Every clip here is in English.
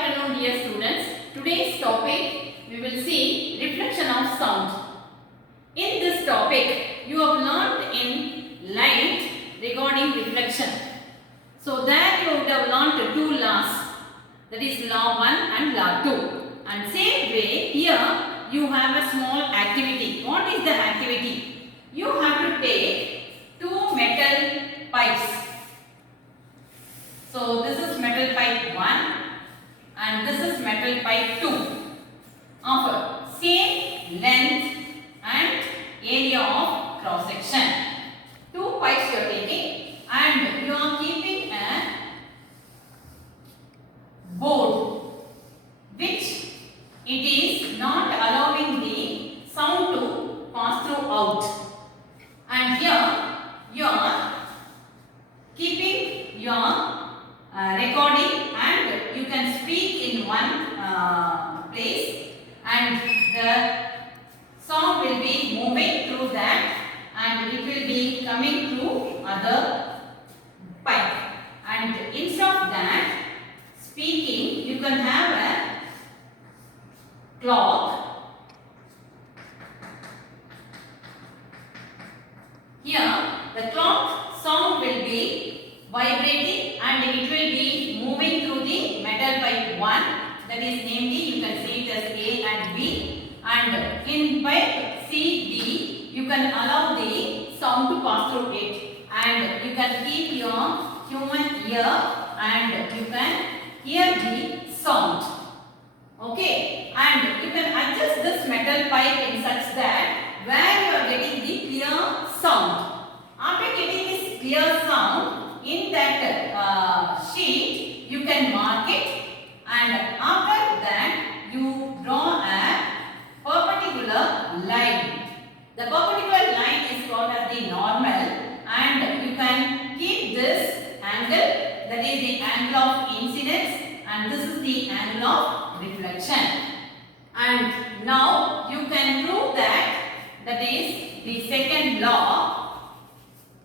afternoon, dear students. Today's topic we will see reflection of sound. In this topic, you have learnt in light regarding reflection. So there you would have learnt two laws, that is law 1 and law 2. And same way here you have a small activity. What is the activity? You have to take two metal pipes. So this is metal pipe 1 and this is metal pipe 2 of same length and area of cross section. Two pipes you are taking and you are keeping a board which it is not allowing the sound to pass through out. And here you are keeping your recording and you can speak in one place and the sound will be moving through that and it will be coming through other pipe. And instead of that speaking, you can have a clock. Here the clock sound will be vibrating and it will be moving through the metal pipe 1, that is namely you can see it as A and B, and in pipe CD you can allow the sound to pass through it and you can keep your human ear and you can hear the sound. Okay, and you can adjust this metal pipe in such that where you are getting the clear sound. After getting this clear sound in that sheet, you can mark it and after that you draw a perpendicular line. The perpendicular line is called as the normal and you can keep this angle, that is the angle of incidence, and this is the angle of reflection. And now you can prove that is the second law.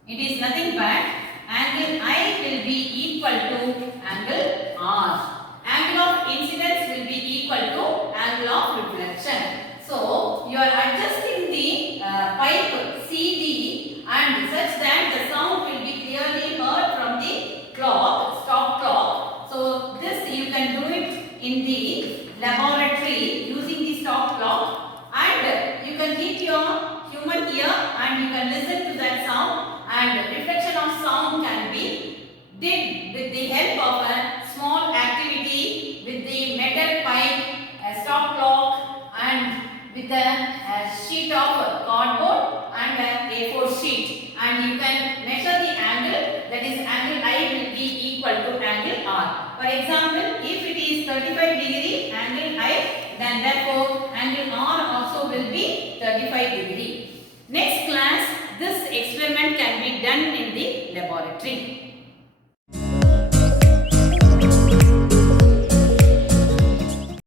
It is nothing but angle I will be equal to angle R. Angle of incidence will be equal to angle of reflection. So you are adjusting the pipe CD and such that the sound will be clearly heard from the clock, stop clock. So this you can do it in the laboratory using the stop clock and you can keep your human ear and you can listen to that sound, and reflection of sound can be did with the help of a small activity with the metal pipe, a stop clock and with a sheet of cardboard and a A4 sheet, and you can measure the angle, that is angle I will be equal to angle R. For example, if it is 35 degree angle I, then therefore angle R also will be 35 degree. Next class, this experiment can be done in the laboratory.